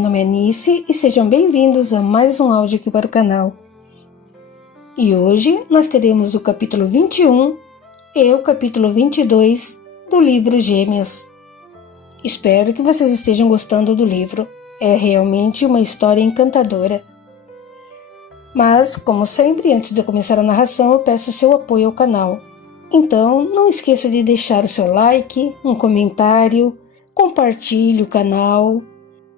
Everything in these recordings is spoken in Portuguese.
nome é Nice e sejam bem-vindos a mais um áudio aqui para o canal. E hoje nós teremos o capítulo 21 e o capítulo 22 do livro Gêmeas. Espero que vocês estejam gostando do livro, é realmente uma história encantadora. Mas, como sempre, antes de eu começar a narração, eu peço seu apoio ao canal. Então, não esqueça de deixar o seu like, um comentário, compartilhe o canal.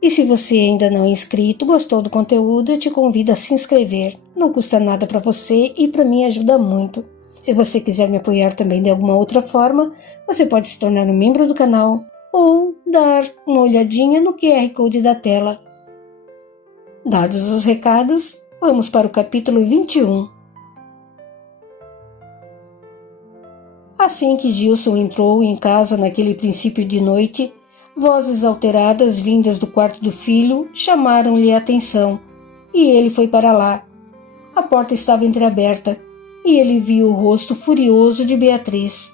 E se você ainda não é inscrito, gostou do conteúdo, eu te convido a se inscrever. Não custa nada para você e para mim ajuda muito. Se você quiser me apoiar também de alguma outra forma, você pode se tornar um membro do canal ou dar uma olhadinha no QR Code da tela. Dados os recados, vamos para o capítulo 21. Assim que Gilson entrou em casa naquele princípio de noite, vozes alteradas vindas do quarto do filho chamaram-lhe a atenção, e ele foi para lá. A porta estava entreaberta, e ele viu o rosto furioso de Beatriz.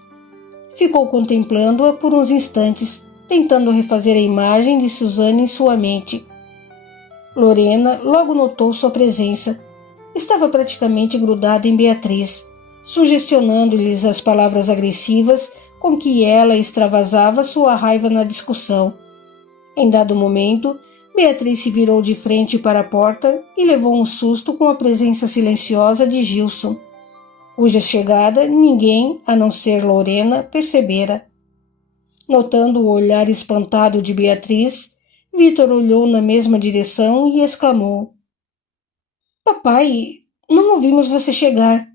Ficou contemplando-a por uns instantes, tentando refazer a imagem de Suzane em sua mente. Lorena logo notou sua presença. Estava praticamente grudada em Beatriz, sugestionando-lhes as palavras agressivas com que ela extravasava sua raiva na discussão. Em dado momento, Beatriz se virou de frente para a porta e levou um susto com a presença silenciosa de Gilson, cuja chegada ninguém, a não ser Lorena, percebera. Notando o olhar espantado de Beatriz, Vitor olhou na mesma direção e exclamou: "Papai, não ouvimos você chegar."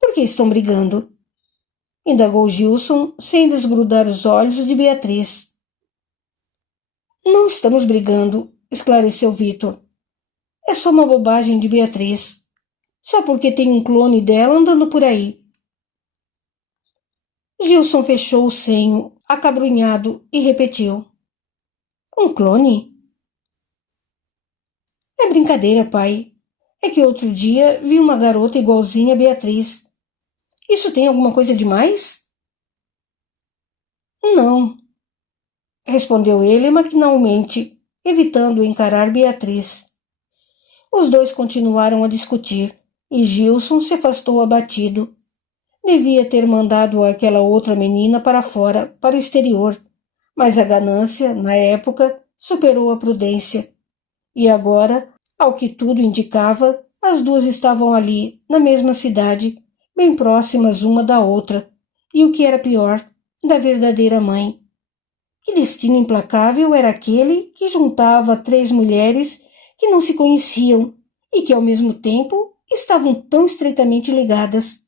"Por que estão brigando?" indagou Gilson, sem desgrudar os olhos de Beatriz. "Não estamos brigando", esclareceu Vitor. "É só uma bobagem de Beatriz. Só porque tem um clone dela andando por aí." Gilson fechou o senho, acabrunhado, e repetiu: "Um clone?" "É brincadeira, pai. É que outro dia vi uma garota igualzinha a Beatriz. Isso tem alguma coisa demais?" "Não", respondeu ele maquinalmente, evitando encarar Beatriz. Os dois continuaram a discutir, e Gilson se afastou abatido. Devia ter mandado aquela outra menina para fora, para o exterior, mas a ganância, na época, superou a prudência. E agora, ao que tudo indicava, as duas estavam ali, na mesma cidade, bem próximas uma da outra, e o que era pior, da verdadeira mãe. Que destino implacável era aquele que juntava três mulheres que não se conheciam e que, ao mesmo tempo, estavam tão estreitamente ligadas.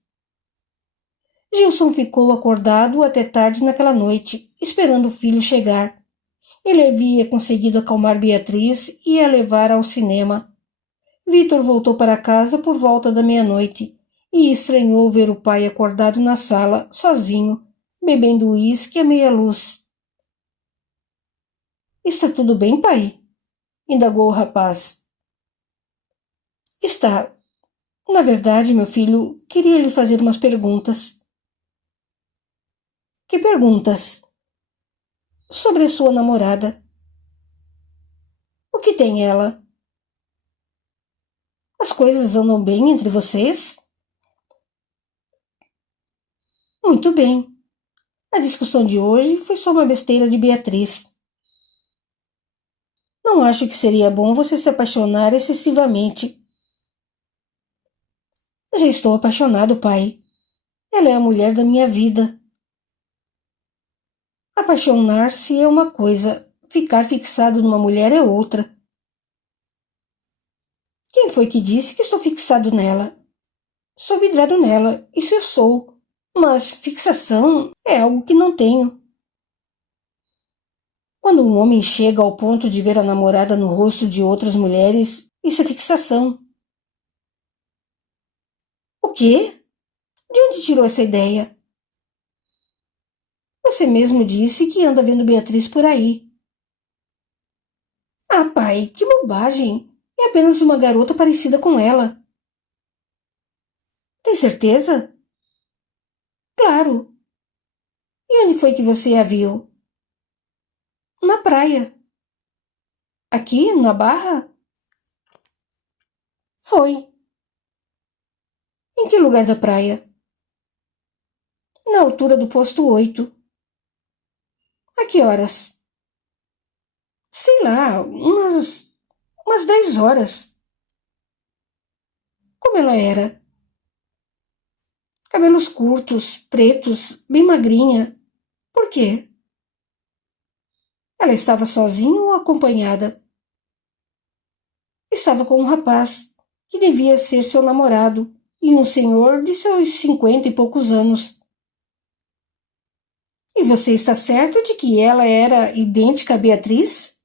Gilson ficou acordado até tarde naquela noite, esperando o filho chegar. Ele havia conseguido acalmar Beatriz e a levar ao cinema. Vitor voltou para casa por volta da meia-noite e estranhou ver o pai acordado na sala, sozinho, bebendo uísque à meia luz. "Está tudo bem, pai?" indagou o rapaz. "Está. Na verdade, meu filho, queria lhe fazer umas perguntas." "Que perguntas?" "Sobre a sua namorada." "O que tem ela?" "As coisas andam bem entre vocês?" "Muito bem. A discussão de hoje foi só uma besteira de Beatriz." "Não acho que seria bom você se apaixonar excessivamente." "Já estou apaixonado, pai. Ela é a mulher da minha vida." "Apaixonar-se é uma coisa, ficar fixado numa mulher é outra." "Quem foi que disse que estou fixado nela?" "Sou vidrado nela, isso eu sou. Mas fixação é algo que não tenho." "Quando um homem chega ao ponto de ver a namorada no rosto de outras mulheres, isso é fixação." "O quê? De onde tirou essa ideia?" "Você mesmo disse que anda vendo Beatriz por aí." "Ah, pai, que bobagem. É apenas uma garota parecida com ela." "Tem certeza?" "Claro." "E onde foi que você a viu?" "Na praia." Aqui, na Barra? Foi. Em que lugar da praia? Na altura do posto 8. A que horas? Sei lá, umas 10 horas. Como ela era? Cabelos curtos, pretos, bem magrinha. Por quê? Ela estava sozinha ou acompanhada? Estava com um rapaz, que devia ser seu namorado, e um senhor de seus 50 e poucos anos. E você está certo de que ela era idêntica a Beatriz?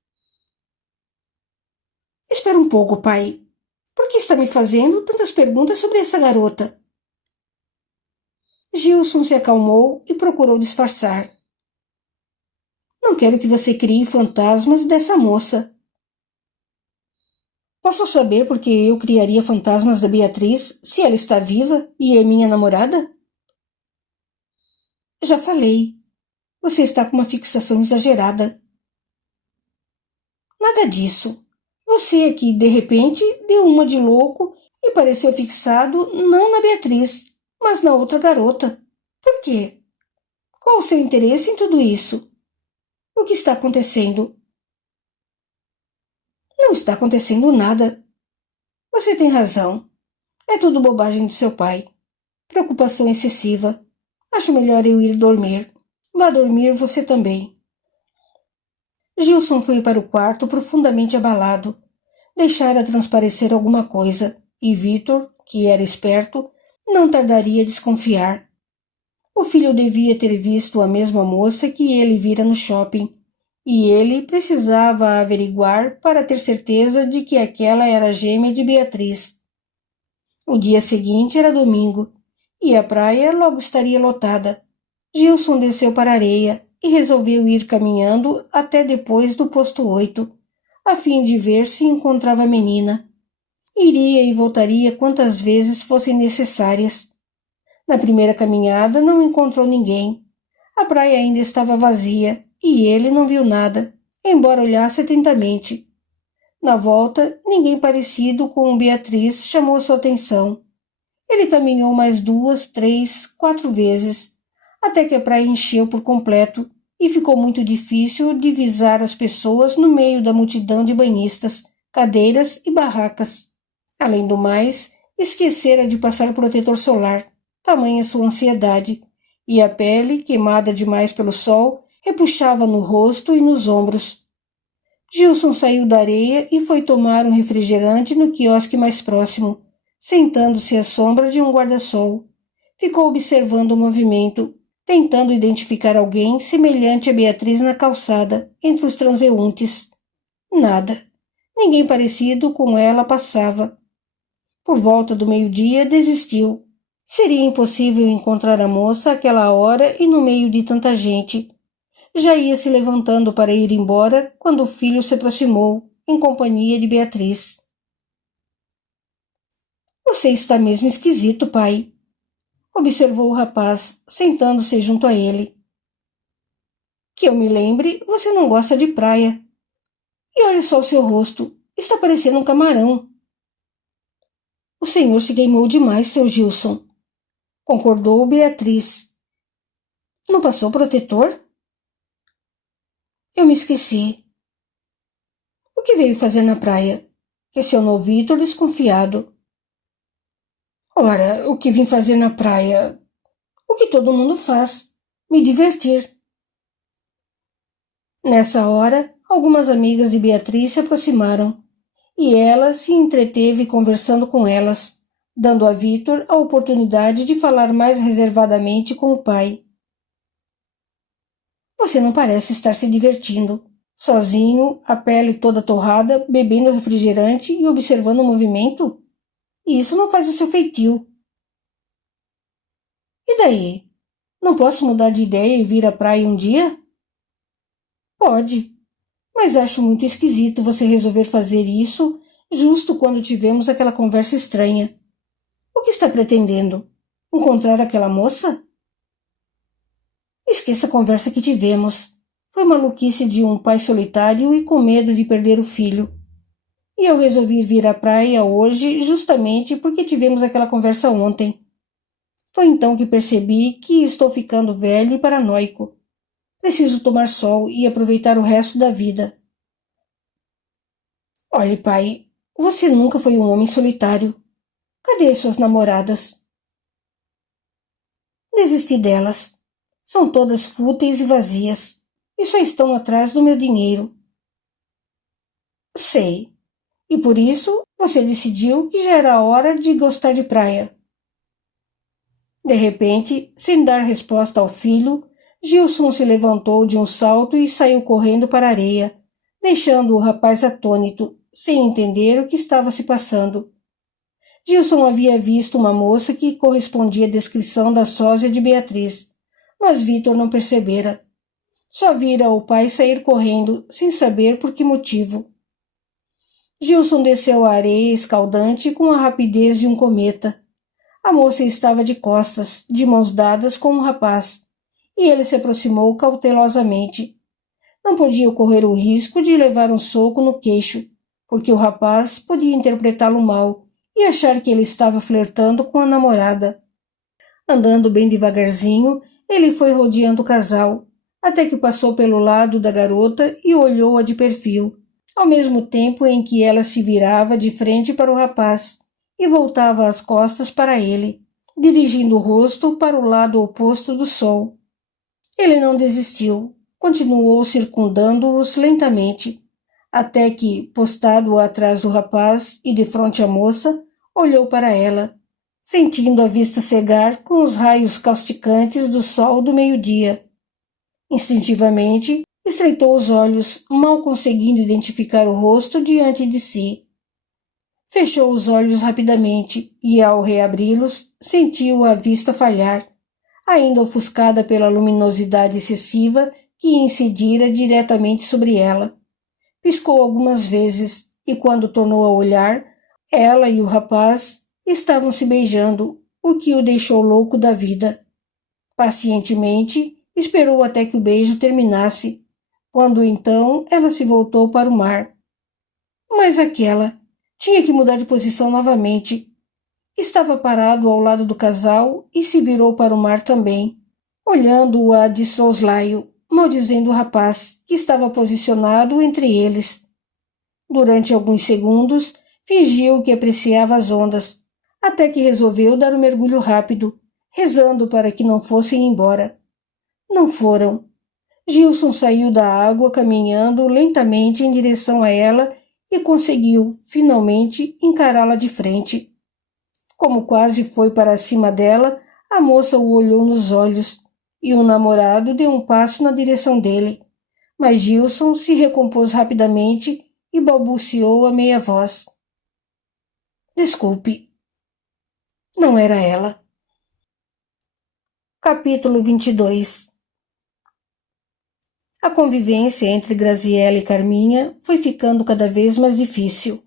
Espera um pouco, pai. Por que está me fazendo tantas perguntas sobre essa garota? Gilson se acalmou e procurou disfarçar. Não quero que você crie fantasmas dessa moça. Posso saber por que eu criaria fantasmas da Beatriz se ela está viva e é minha namorada? Já falei. Você está com uma fixação exagerada. Nada disso. Você aqui, de repente, deu uma de louco e pareceu fixado não na Beatriz, mas na outra garota. Por quê? Qual o seu interesse em tudo isso? O que está acontecendo? Não está acontecendo nada. Você tem razão. É tudo bobagem de seu pai. Preocupação excessiva. Acho melhor eu ir dormir. Vá dormir você também. Gilson foi para o quarto profundamente abalado. Deixara transparecer alguma coisa, e Vitor, que era esperto, não tardaria a desconfiar. O filho devia ter visto a mesma moça que ele vira no shopping, e ele precisava averiguar para ter certeza de que aquela era a gêmea de Beatriz. O dia seguinte era domingo, e a praia logo estaria lotada. Gilson desceu para a areia e resolveu ir caminhando até depois do posto 8, a fim de ver se encontrava a menina. Iria e voltaria quantas vezes fossem necessárias. Na primeira caminhada não encontrou ninguém. A praia ainda estava vazia e ele não viu nada, embora olhasse atentamente. Na volta, ninguém parecido com Beatriz chamou sua atenção. Ele caminhou mais 2, 3, 4 vezes, até que a praia encheu por completo e ficou muito difícil divisar as pessoas no meio da multidão de banhistas, cadeiras e barracas. Além do mais, esquecera de passar protetor solar, tamanha sua ansiedade, e a pele, queimada demais pelo sol, repuxava no rosto e nos ombros. Gilson saiu da areia e foi tomar um refrigerante no quiosque mais próximo, sentando-se à sombra de um guarda-sol. Ficou observando o movimento, tentando identificar alguém semelhante a Beatriz na calçada, entre os transeuntes. Nada. Ninguém parecido com ela passava. Por volta do meio-dia, desistiu. Seria impossível encontrar a moça àquela hora e no meio de tanta gente. Já ia se levantando para ir embora quando o filho se aproximou, em companhia de Beatriz. Você está mesmo esquisito, pai, observou o rapaz, sentando-se junto a ele. Que eu me lembre, você não gosta de praia. E olha só o seu rosto, está parecendo um camarão. O senhor se queimou demais, seu Gilson, concordou Beatriz. Não passou protetor? Eu me esqueci. O que veio fazer na praia? Questionou Vitor, desconfiado. Ora, o que vim fazer na praia? O que todo mundo faz, me divertir. Nessa hora, algumas amigas de Beatriz se aproximaram, e ela se entreteve conversando com elas, dando a Vitor a oportunidade de falar mais reservadamente com o pai. Você não parece estar se divertindo, sozinho, a pele toda torrada, bebendo refrigerante e observando o movimento? Isso não faz o seu feitio. E daí? Não posso mudar de ideia e vir à praia um dia? Pode, mas acho muito esquisito você resolver fazer isso justo quando tivemos aquela conversa estranha. O que está pretendendo? Encontrar aquela moça? Esqueça a conversa que tivemos. Foi maluquice de um pai solitário e com medo de perder o filho. E eu resolvi vir à praia hoje justamente porque tivemos aquela conversa ontem. Foi então que percebi que estou ficando velho e paranoico. Preciso tomar sol e aproveitar o resto da vida. Olhe, pai, você nunca foi um homem solitário. Cadê suas namoradas? Desisti delas. São todas fúteis e vazias, e só estão atrás do meu dinheiro. Sei. E por isso você decidiu que já era hora de gostar de praia. De repente, sem dar resposta ao filho, Gilson se levantou de um salto e saiu correndo para a areia, deixando o rapaz atônito, sem entender o que estava se passando. Gilson havia visto uma moça que correspondia à descrição da sósia de Beatriz, mas Vitor não percebera. Só vira o pai sair correndo, sem saber por que motivo. Gilson desceu a areia escaldante com a rapidez de um cometa. A moça estava de costas, de mãos dadas com o rapaz, e ele se aproximou cautelosamente. Não podia correr o risco de levar um soco no queixo, porque o rapaz podia interpretá-lo mal e achar que ele estava flertando com a namorada. Andando bem devagarzinho, ele foi rodeando o casal, até que passou pelo lado da garota e olhou-a de perfil, ao mesmo tempo em que ela se virava de frente para o rapaz e voltava as costas para ele, dirigindo o rosto para o lado oposto do sol. Ele não desistiu, continuou circundando-os lentamente, até que, postado atrás do rapaz e de fronte à moça, olhou para ela, sentindo a vista cegar com os raios causticantes do sol do meio-dia. Instintivamente, estreitou os olhos, mal conseguindo identificar o rosto diante de si. Fechou os olhos rapidamente e, ao reabri-los, sentiu a vista falhar, ainda ofuscada pela luminosidade excessiva que incidira diretamente sobre ela. Piscou algumas vezes e, quando tornou a olhar, ela e o rapaz estavam se beijando, o que o deixou louco da vida. Pacientemente, esperou até que o beijo terminasse, quando então ela se voltou para o mar. Mas aquela tinha que mudar de posição novamente. Estava parado ao lado do casal e se virou para o mar também, olhando-a de soslaio, maldizendo o rapaz, que estava posicionado entre eles. Durante alguns segundos, fingiu que apreciava as ondas, até que resolveu dar um mergulho rápido, rezando para que não fossem embora. Não foram. Gilson saiu da água caminhando lentamente em direção a ela e conseguiu, finalmente, encará-la de frente. Como quase foi para cima dela, a moça o olhou nos olhos e o namorado deu um passo na direção dele. Mas Gilson se recompôs rapidamente e balbuciou a meia voz. Desculpe. Não era ela. Capítulo 22. A convivência entre Graziella e Carminha foi ficando cada vez mais difícil.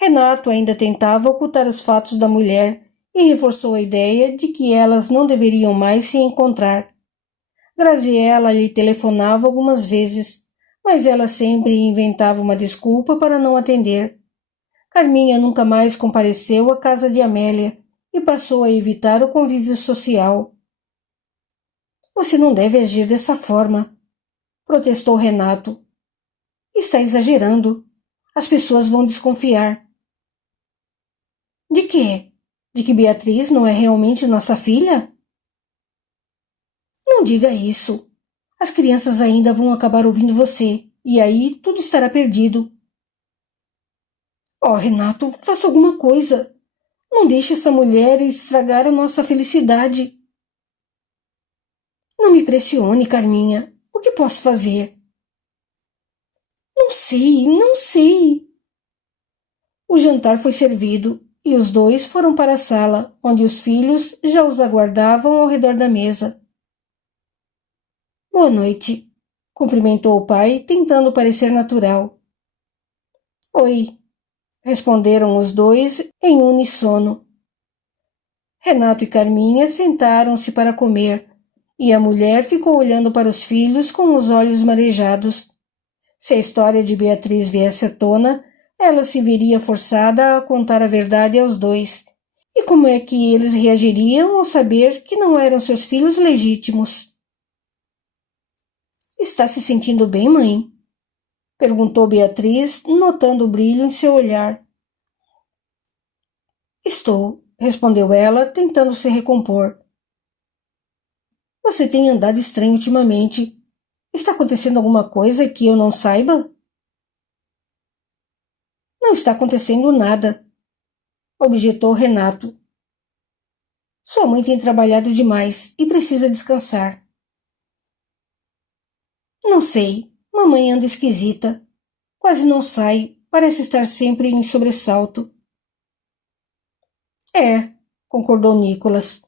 Renato ainda tentava ocultar os fatos da mulher e reforçou a ideia de que elas não deveriam mais se encontrar. Graziella lhe telefonava algumas vezes, mas ela sempre inventava uma desculpa para não atender. Carminha nunca mais compareceu à casa de Amélia e passou a evitar o convívio social. Você não deve agir dessa forma, protestou Renato. Está exagerando. As pessoas vão desconfiar. De quê? De que Beatriz não é realmente nossa filha? Não diga isso. As crianças ainda vão acabar ouvindo você, e aí tudo estará perdido. Oh, Renato, faça alguma coisa. Não deixe essa mulher estragar a nossa felicidade. Não me pressione, Carminha. O que posso fazer? Não sei, não sei. O jantar foi servido e os dois foram para a sala, onde os filhos já os aguardavam ao redor da mesa. Boa noite, cumprimentou o pai, tentando parecer natural. Oi, responderam os dois em uníssono. Renato e Carminha sentaram-se para comer, E a mulher ficou olhando para os filhos com os olhos marejados. Se a história de Beatriz viesse à tona, ela se veria forçada a contar a verdade aos dois. E como é que eles reagiriam ao saber que não eram seus filhos legítimos? Está se sentindo bem, mãe? Perguntou Beatriz, notando o brilho em seu olhar. Estou, respondeu ela, tentando se recompor. Você tem andado estranho ultimamente. Está acontecendo alguma coisa que eu não saiba? Não está acontecendo nada, objetou Renato. Sua mãe tem trabalhado demais e precisa descansar. Não sei, mamãe anda esquisita. Quase não sai, parece estar sempre em sobressalto. É, concordou Nicolas.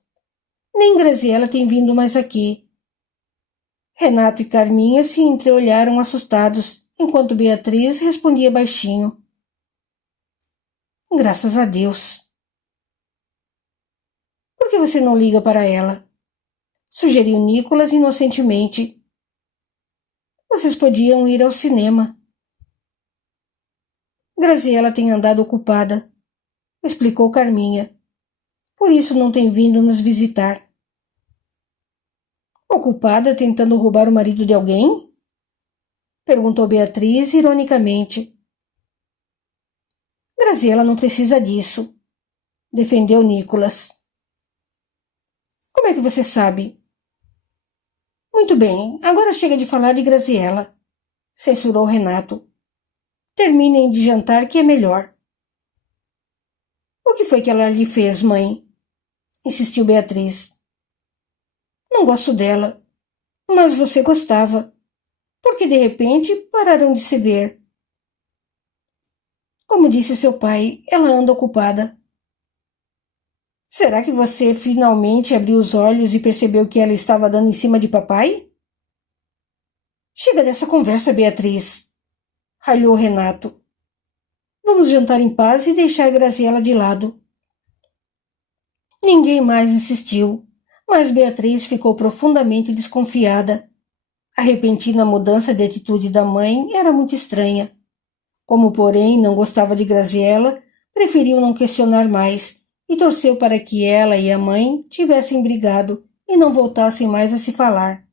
Nem Graziella tem vindo mais aqui. Renato e Carminha se entreolharam assustados, enquanto Beatriz respondia baixinho. Graças a Deus. Por que você não liga para ela? Sugeriu Nicolas inocentemente. Vocês podiam ir ao cinema. Graziella tem andado ocupada, explicou Carminha. Por isso não tem vindo nos visitar. Ocupada tentando roubar o marido de alguém? Perguntou Beatriz ironicamente. Graziella não precisa disso, defendeu Nicolas. Como é que você sabe? Muito bem, agora chega de falar de Graziella, censurou Renato. Terminem de jantar que é melhor. O que foi que ela lhe fez, mãe? Insistiu Beatriz. Não gosto dela, mas você gostava. Por que de repente pararam de se ver? Como disse seu pai, ela anda ocupada. Será que você finalmente abriu os olhos e percebeu que ela estava dando em cima de papai? Chega dessa conversa, Beatriz, ralhou Renato. Vamos jantar em paz e deixar Graziella de lado. Ninguém mais insistiu, mas Beatriz ficou profundamente desconfiada. A repentina mudança de atitude da mãe era muito estranha. Como, porém, não gostava de Graziella, preferiu não questionar mais e torceu para que ela e a mãe tivessem brigado e não voltassem mais a se falar.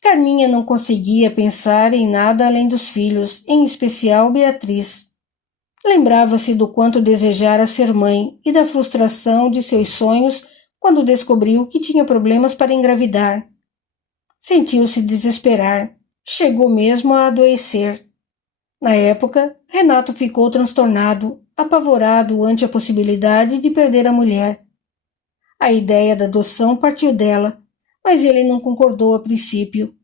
Carminha não conseguia pensar em nada além dos filhos, em especial Beatriz. Lembrava-se do quanto desejara ser mãe e da frustração de seus sonhos quando descobriu que tinha problemas para engravidar. Sentiu-se desesperar, chegou mesmo a adoecer. Na época, Renato ficou transtornado, apavorado ante a possibilidade de perder a mulher. A ideia da adoção partiu dela, mas ele não concordou a princípio.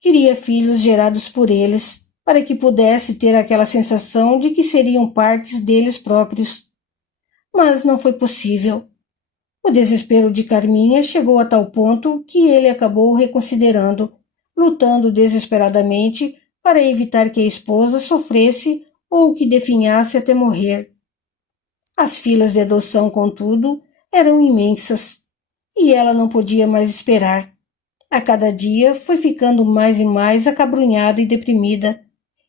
Queria filhos gerados por eles, para que pudesse ter aquela sensação de que seriam partes deles próprios. Mas não foi possível. O desespero de Carminha chegou a tal ponto que ele acabou reconsiderando, lutando desesperadamente para evitar que a esposa sofresse ou que definhasse até morrer. As filas de adoção, contudo, eram imensas, e ela não podia mais esperar. A cada dia foi ficando mais e mais acabrunhada e deprimida,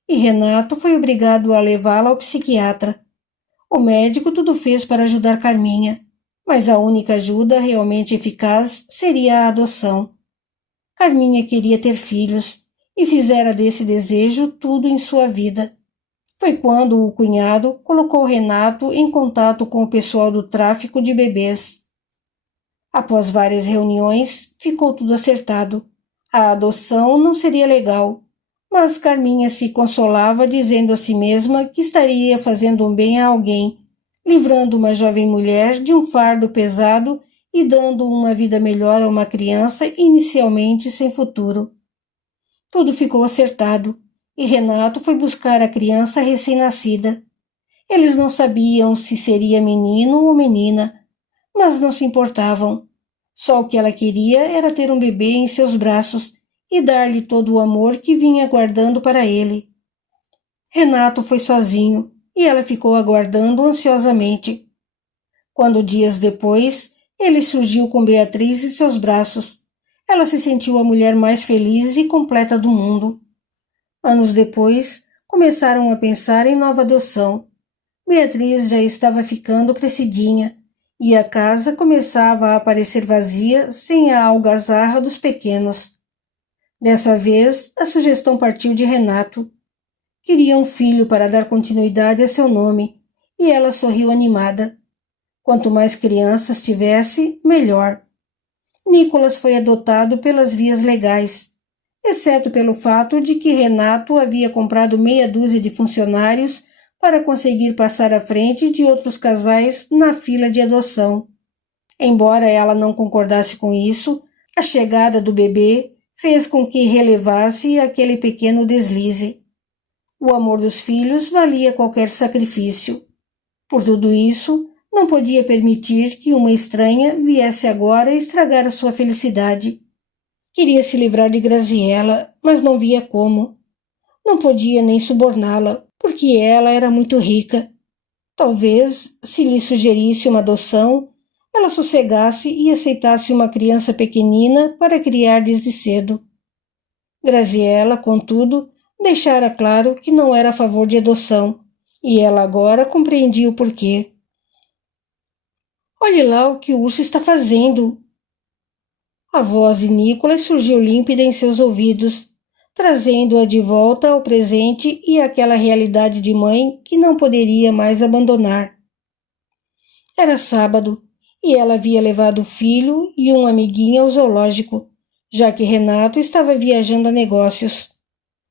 e Renato foi obrigado a levá-la ao psiquiatra. O médico tudo fez para ajudar Carminha, mas a única ajuda realmente eficaz seria a adoção. Carminha queria ter filhos, e fizera desse desejo tudo em sua vida. Foi quando o cunhado colocou Renato em contato com o pessoal do tráfico de bebês. Após várias reuniões, ficou tudo acertado. A adoção não seria legal, mas Carminha se consolava dizendo a si mesma que estaria fazendo um bem a alguém, livrando uma jovem mulher de um fardo pesado e dando uma vida melhor a uma criança inicialmente sem futuro. Tudo ficou acertado, e Renato foi buscar a criança recém-nascida. Eles não sabiam se seria menino ou menina, mas não se importavam. Só o que ela queria era ter um bebê em seus braços e dar-lhe todo o amor que vinha guardando para ele. Renato foi sozinho, e ela ficou aguardando ansiosamente. Quando dias depois, ele surgiu com Beatriz em seus braços, ela se sentiu a mulher mais feliz e completa do mundo. Anos depois, começaram a pensar em nova adoção. Beatriz já estava ficando crescidinha, e a casa começava a parecer vazia sem a algazarra dos pequenos. Dessa vez, a sugestão partiu de Renato. Queria um filho para dar continuidade a seu nome, e ela sorriu animada. Quanto mais crianças tivesse, melhor. Nicolas foi adotado pelas vias legais, exceto pelo fato de que Renato havia comprado meia dúzia de funcionários para conseguir passar à frente de outros casais na fila de adoção. Embora ela não concordasse com isso, a chegada do bebê fez com que relevasse aquele pequeno deslize. O amor dos filhos valia qualquer sacrifício. Por tudo isso, não podia permitir que uma estranha viesse agora estragar a sua felicidade. Queria se livrar de Graziella, mas não via como. Não podia nem suborná-la, porque ela era muito rica. Talvez, se lhe sugerisse uma adoção, ela sossegasse e aceitasse uma criança pequenina para criar desde cedo. Graziella, contudo, deixara claro que não era a favor de adoção, e ela agora compreendia o porquê. Olhe lá o que o urso está fazendo. A voz de Nicolas surgiu límpida em seus ouvidos, trazendo-a de volta ao presente e àquela realidade de mãe que não poderia mais abandonar. Era sábado, e ela havia levado o filho e um amiguinho ao zoológico, já que Renato estava viajando a negócios.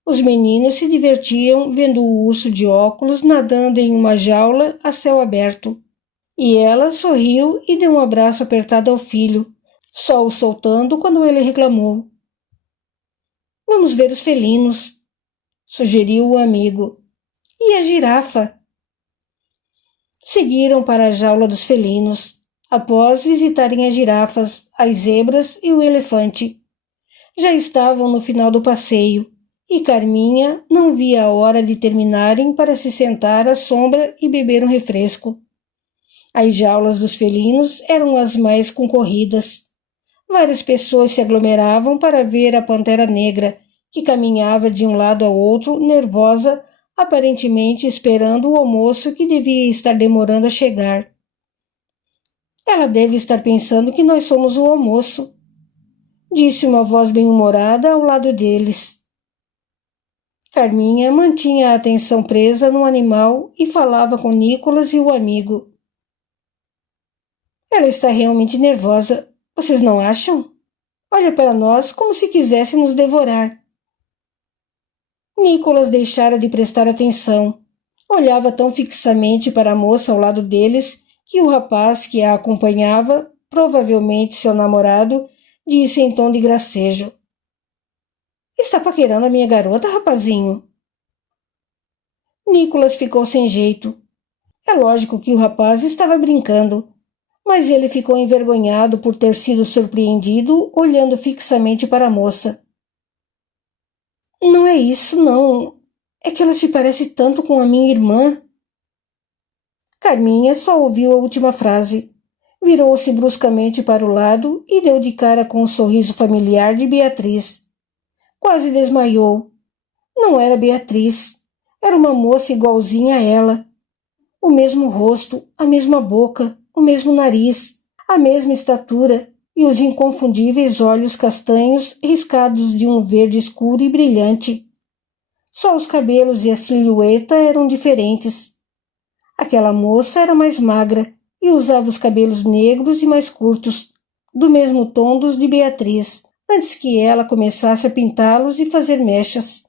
Os meninos se divertiam vendo o urso de óculos nadando em uma jaula a céu aberto. E ela sorriu e deu um abraço apertado ao filho, só o soltando quando ele reclamou. Vamos ver os felinos, sugeriu o amigo. E a girafa? Seguiram para a jaula dos felinos, após visitarem as girafas, as zebras e o elefante. Já estavam no final do passeio, e Carminha não via a hora de terminarem para se sentar à sombra e beber um refresco. As jaulas dos felinos eram as mais concorridas. Várias pessoas se aglomeravam para ver a pantera negra, que caminhava de um lado ao outro, nervosa, aparentemente esperando o almoço que devia estar demorando a chegar. Ela deve estar pensando que nós somos o almoço, disse uma voz bem-humorada ao lado deles. Carminha mantinha a atenção presa no animal e falava com Nicolas e o amigo. Ela está realmente nervosa, vocês não acham? Olha para nós como se quisesse nos devorar. Nicolas deixara de prestar atenção. Olhava tão fixamente para a moça ao lado deles que o rapaz que a acompanhava, provavelmente seu namorado, disse em tom de gracejo. Está paquerando a minha garota, rapazinho? Nicolas ficou sem jeito. É lógico que o rapaz estava brincando, mas ele ficou envergonhado por ter sido surpreendido olhando fixamente para a moça. Não é isso, não. É que ela se parece tanto com a minha irmã. Carminha só ouviu a última frase. Virou-se bruscamente para o lado e deu de cara com o sorriso familiar de Beatriz. Quase desmaiou. Não era Beatriz. Era uma moça igualzinha a ela. O mesmo rosto, a mesma boca, o mesmo nariz, a mesma estatura e os inconfundíveis olhos castanhos riscados de um verde escuro e brilhante. Só os cabelos e a silhueta eram diferentes. Aquela moça era mais magra e usava os cabelos negros e mais curtos, do mesmo tom dos de Beatriz, antes que ela começasse a pintá-los e fazer mechas.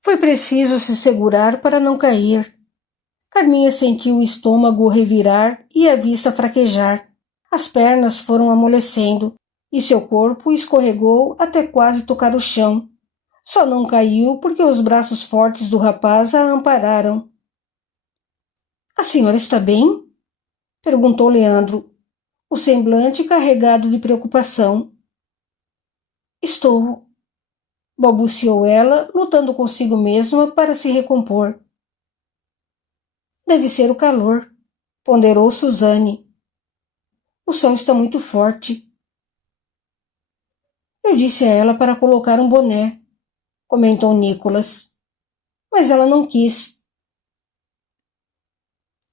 Foi preciso se segurar para não cair. Carminha sentiu o estômago revirar e a vista fraquejar. As pernas foram amolecendo e seu corpo escorregou até quase tocar o chão. Só não caiu porque os braços fortes do rapaz a ampararam. — A senhora está bem? Perguntou Leandro, o semblante carregado de preocupação. — Estou, balbuciou ela, lutando consigo mesma para se recompor. — Deve ser o calor, ponderou Suzane. O sol está muito forte. Eu disse a ela para colocar um boné, comentou Nicholas. Mas ela não quis.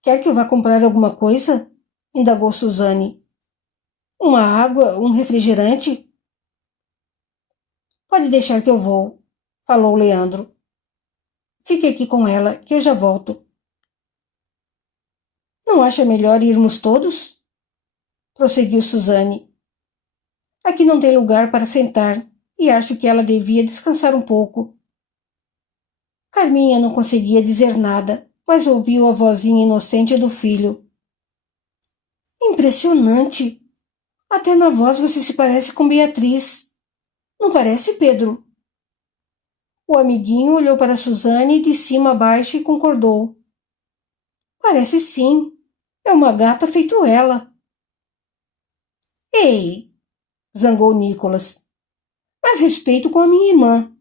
Quer que eu vá comprar alguma coisa? Indagou Suzane. Uma água, um refrigerante? Pode deixar que eu vou, falou Leandro. Fique aqui com ela, que eu já volto. Não acha melhor irmos todos? Prosseguiu Suzane. Aqui não tem lugar para sentar e acho que ela devia descansar um pouco. Carminha não conseguia dizer nada, mas ouviu a vozinha inocente do filho. Impressionante! Até na voz você se parece com Beatriz. Não parece, Pedro? O amiguinho olhou para Suzane de cima a baixo e concordou. Parece sim. É uma gata feito ela. Ei! Zangou Nicholas. Mas respeito com a minha irmã.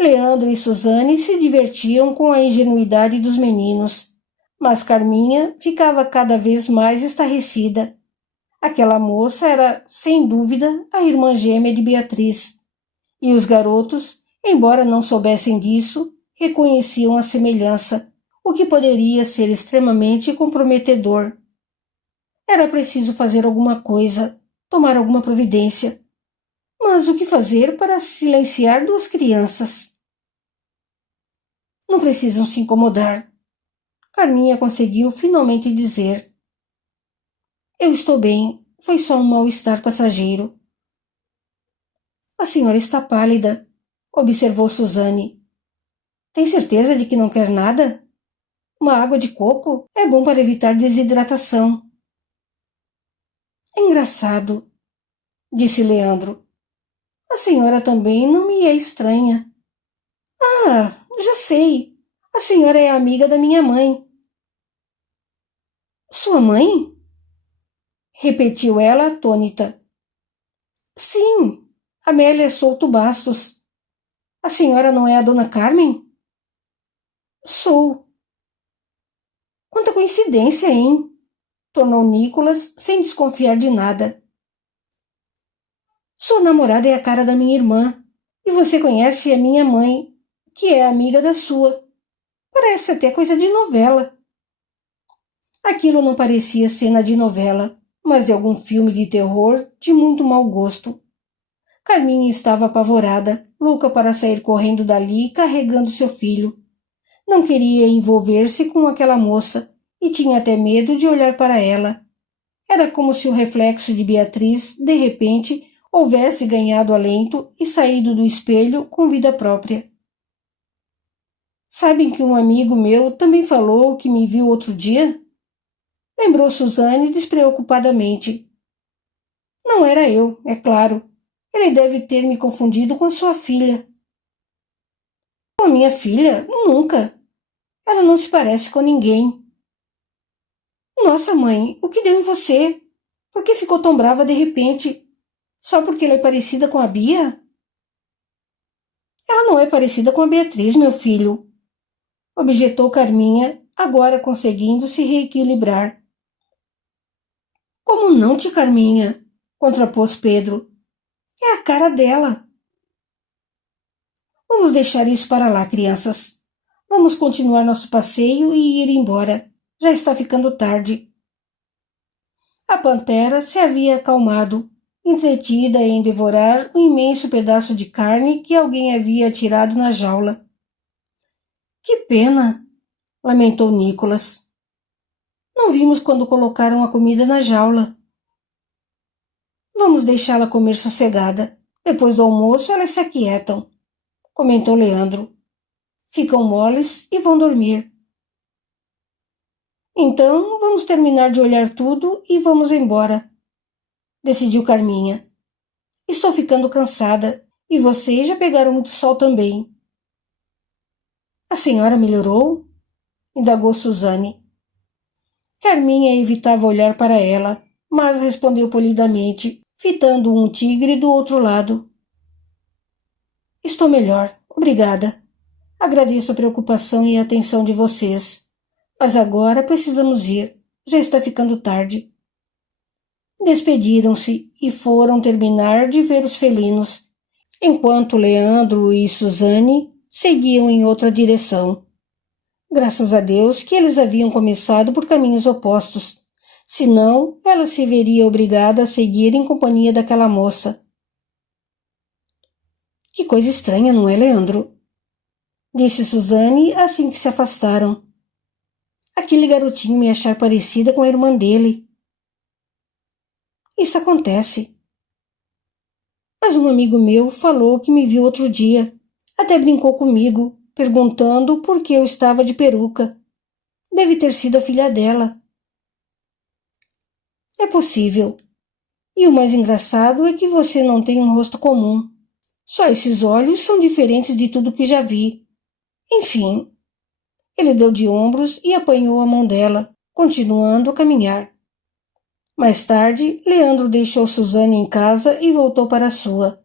Leandro e Suzane se divertiam com a ingenuidade dos meninos, mas Carminha ficava cada vez mais estarrecida. Aquela moça era, sem dúvida, a irmã gêmea de Beatriz, e os garotos, embora não soubessem disso, reconheciam a semelhança, o que poderia ser extremamente comprometedor. Era preciso fazer alguma coisa, tomar alguma providência. Mas o que fazer para silenciar duas crianças? Não precisam se incomodar. Carminha conseguiu finalmente dizer. Eu estou bem, foi só um mal-estar passageiro. A senhora está pálida, observou Suzane. Tem certeza de que não quer nada? Uma água de coco é bom para evitar desidratação. É engraçado, disse Leandro. A senhora também não me é estranha. Ah, já sei. A senhora é amiga da minha mãe. Sua mãe? Repetiu ela atônita. Sim, Amélia Souto Bastos. A senhora não é a dona Carmen? Sou. Quanta coincidência, hein? Tornou Nicholas sem desconfiar de nada. Sua namorada é a cara da minha irmã, e você conhece a minha mãe, que é amiga da sua. Parece até coisa de novela. Aquilo não parecia cena de novela, mas de algum filme de terror de muito mau gosto. Carminha estava apavorada, louca para sair correndo dali carregando seu filho. Não queria envolver-se com aquela moça e tinha até medo de olhar para ela. Era como se o reflexo de Beatriz, de repente, houvesse ganhado alento e saído do espelho com vida própria. Sabem que um amigo meu também falou que me viu outro dia? Lembrou Suzane despreocupadamente. Não era eu, é claro. Ele deve ter me confundido com a sua filha. Com a minha filha? Nunca. Ela não se parece com ninguém. Nossa, mãe, o que deu em você? Por que ficou tão brava de repente? Só porque ela é parecida com a Bia? Ela não é parecida com a Beatriz, meu filho, objetou Carminha, agora conseguindo se reequilibrar. Como não, tia Carminha? Contrapôs Pedro. É a cara dela. Vamos deixar isso para lá, crianças. Vamos continuar nosso passeio e ir embora. Já está ficando tarde. A pantera se havia acalmado, entretida em devorar um imenso pedaço de carne que alguém havia tirado na jaula. Que pena, lamentou Nicholas. Não vimos quando colocaram a comida na jaula. Vamos deixá-la comer sossegada. Depois do almoço elas se aquietam, comentou Leandro. Ficam moles e vão dormir. Então vamos terminar de olhar tudo e vamos embora, decidiu Carminha. Estou ficando cansada e vocês já pegaram muito sol também. A senhora melhorou? Indagou Suzane. Carminha evitava olhar para ela, mas respondeu polidamente, fitando um tigre do outro lado. Estou melhor, obrigada. Agradeço a preocupação e a atenção de vocês. Mas agora precisamos ir. Já está ficando tarde. Despediram-se e foram terminar de ver os felinos, enquanto Leandro e Suzane seguiam em outra direção. Graças a Deus que eles haviam começado por caminhos opostos, senão ela se veria obrigada a seguir em companhia daquela moça. Que coisa estranha, não é, Leandro? Disse Suzane assim que se afastaram. Aquele garotinho me achar parecida com a irmã dele. Isso acontece. Mas um amigo meu falou que me viu outro dia. Até brincou comigo, perguntando por que eu estava de peruca. Deve ter sido a filha dela. É possível. E o mais engraçado é que você não tem um rosto comum. Só esses olhos são diferentes de tudo que já vi. Enfim, ele deu de ombros e apanhou a mão dela, continuando a caminhar. Mais tarde, Leandro deixou Suzane em casa e voltou para a sua.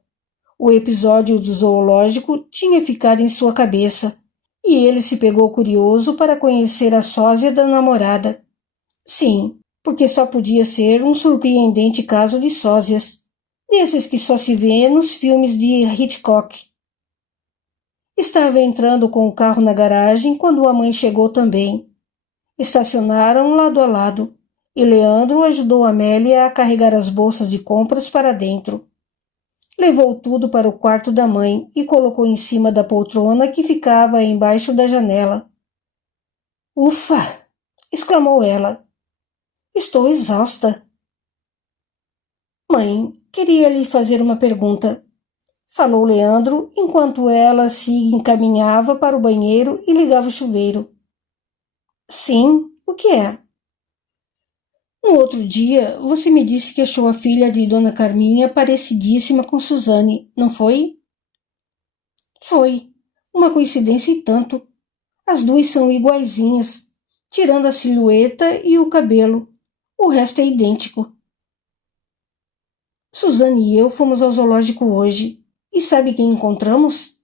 O episódio do zoológico tinha ficado em sua cabeça, e ele se pegou curioso para conhecer a sósia da namorada. Sim, porque só podia ser um surpreendente caso de sósias, desses que só se vê nos filmes de Hitchcock. Estava entrando com o carro na garagem quando a mãe chegou também. Estacionaram lado a lado, e Leandro ajudou Amélia a carregar as bolsas de compras para dentro. Levou tudo para o quarto da mãe e colocou em cima da poltrona que ficava embaixo da janela. Ufa! Exclamou ela. Estou exausta. Mãe, queria lhe fazer uma pergunta. Falou Leandro enquanto ela se encaminhava para o banheiro e ligava o chuveiro. Sim, o que é? No outro dia, você me disse que achou a filha de Dona Carminha parecidíssima com Suzane, não foi? Foi. Uma coincidência e tanto. As duas são iguaizinhas, tirando a silhueta e o cabelo. O resto é idêntico. Suzane e eu fomos ao zoológico hoje. E sabe quem encontramos?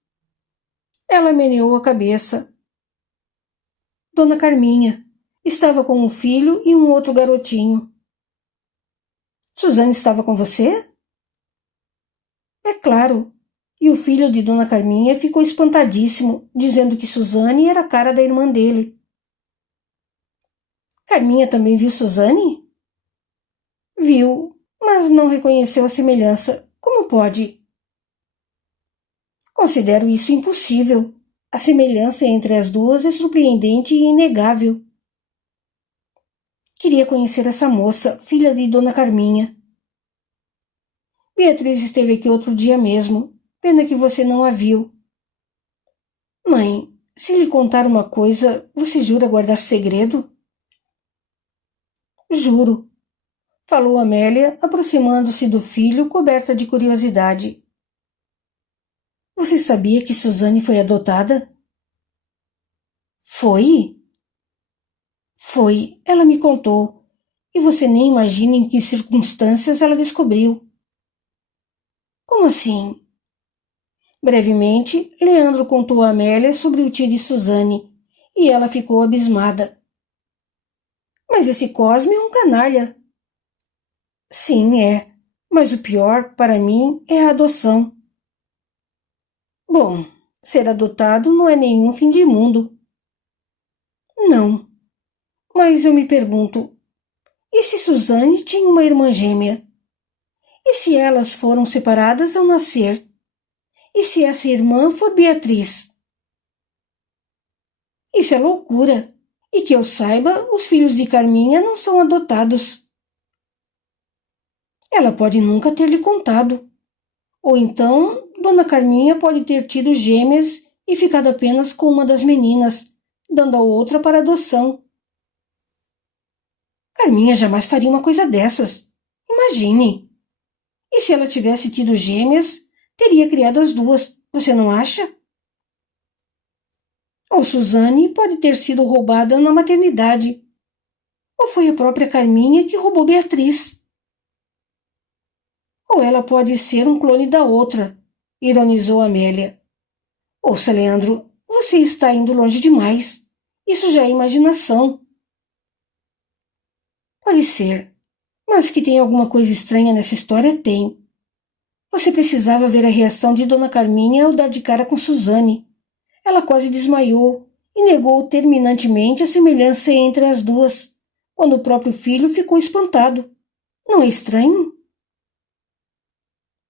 Ela meneou a cabeça. Dona Carminha. Estava com um filho e um outro garotinho. Suzane estava com você? É claro. E o filho de Dona Carminha ficou espantadíssimo, dizendo que Suzane era a cara da irmã dele. Carminha também viu Suzane? Viu, mas não reconheceu a semelhança. Como pode? Considero isso impossível. A semelhança entre as duas é surpreendente e inegável. Queria conhecer essa moça, filha de Dona Carminha. Beatriz esteve aqui outro dia mesmo. Pena que você não a viu. Mãe, se lhe contar uma coisa, você jura guardar segredo? Juro, falou Amélia, aproximando-se do filho, coberta de curiosidade. Você sabia que Suzane foi adotada? Foi? Foi, ela me contou. E você nem imagina em que circunstâncias ela descobriu. Como assim? Brevemente, Leandro contou a Amélia sobre o tio de Suzane, e ela ficou abismada. Mas esse Cosme é um canalha. Sim, é. Mas o pior, para mim, é a adoção. Bom, ser adotado não é nenhum fim de mundo. Não. Mas eu me pergunto, e se Suzane tinha uma irmã gêmea? E se elas foram separadas ao nascer? E se essa irmã for Beatriz? Isso é loucura. E que eu saiba, os filhos de Carminha não são adotados. Ela pode nunca ter lhe contado. Ou então, Dona Carminha pode ter tido gêmeas e ficado apenas com uma das meninas, dando a outra para adoção. Carminha jamais faria uma coisa dessas. Imagine. E se ela tivesse tido gêmeas, teria criado as duas, você não acha? Ou Suzane pode ter sido roubada na maternidade. Ou foi a própria Carminha que roubou Beatriz. Ou ela pode ser um clone da outra, ironizou Amélia. Ouça, Leandro, você está indo longe demais. Isso já é imaginação. Pode ser, Mas que tem alguma coisa estranha nessa história, tem. Você precisava ver a reação de Dona Carminha ao dar de cara com Suzane. Ela quase desmaiou e negou terminantemente a semelhança entre as duas, quando o próprio filho ficou espantado. Não é estranho?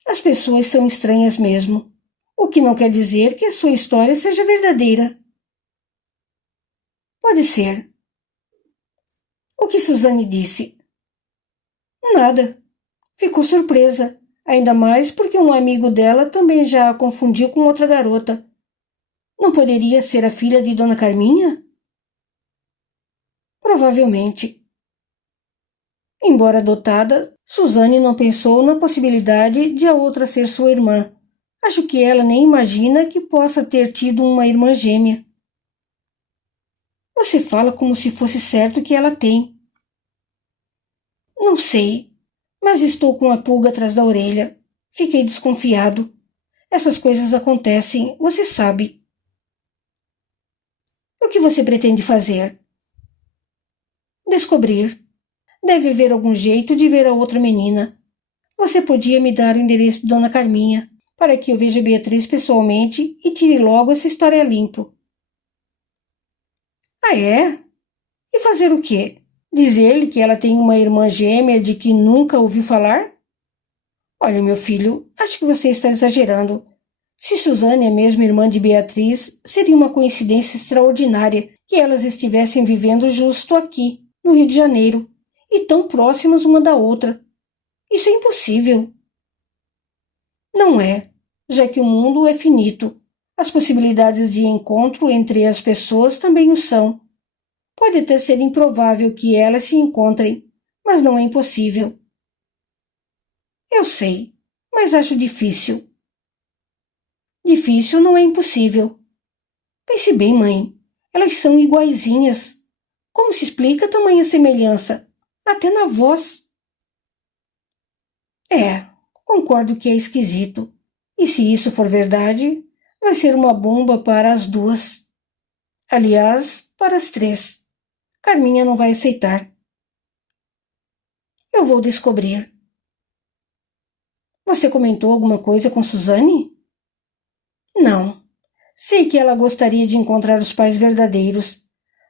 As pessoas são estranhas mesmo, o que não quer dizer que a sua história seja verdadeira. Pode ser. O que Suzane disse? Nada. Ficou surpresa, ainda mais porque um amigo dela também já a confundiu com outra garota. Não poderia ser a filha de Dona Carminha? Provavelmente. Embora adotada, Suzane não pensou na possibilidade de a outra ser sua irmã. Acho que ela nem imagina que possa ter tido uma irmã gêmea. Você fala como se fosse certo que ela tem. Não sei, mas estou com a pulga atrás da orelha. Fiquei desconfiado. Essas coisas acontecem, você sabe. O que você pretende fazer? Descobrir. Deve haver algum jeito de ver a outra menina. Você podia me dar o endereço de Dona Carminha, para que eu veja Beatriz pessoalmente e tire logo essa história a limpo. Ah, é? E fazer o quê? Dizer-lhe que ela tem uma irmã gêmea de que nunca ouviu falar? Olha, meu filho, acho que você está exagerando. Se Suzane é mesmo irmã de Beatriz, seria uma coincidência extraordinária que elas estivessem vivendo justo aqui, no Rio de Janeiro, e tão próximas uma da outra. Isso é impossível. Não é, já que o mundo é finito. As possibilidades de encontro entre as pessoas também o são. Pode até ser improvável que elas se encontrem, mas não é impossível. Eu sei, mas acho difícil. Difícil não é impossível. Pense bem, mãe. Elas são iguaizinhas. Como se explica tamanha semelhança? Até na voz. É, concordo que é esquisito. E se isso for verdade, vai ser uma bomba para as duas. Aliás, para as três. Carminha não vai aceitar. Eu vou descobrir. Você comentou alguma coisa com Suzane? Não. Sei que ela gostaria de encontrar os pais verdadeiros,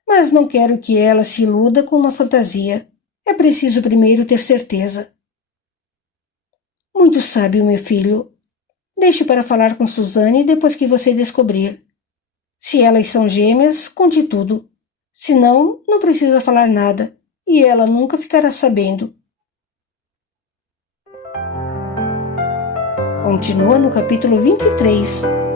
mas não quero que ela se iluda com uma fantasia. É preciso primeiro ter certeza. Muito sábio, meu filho. Deixe para falar com Suzane depois que você descobrir. Se elas são gêmeas, conte tudo. Se não, não precisa falar nada, e ela nunca ficará sabendo. Continua no capítulo 23.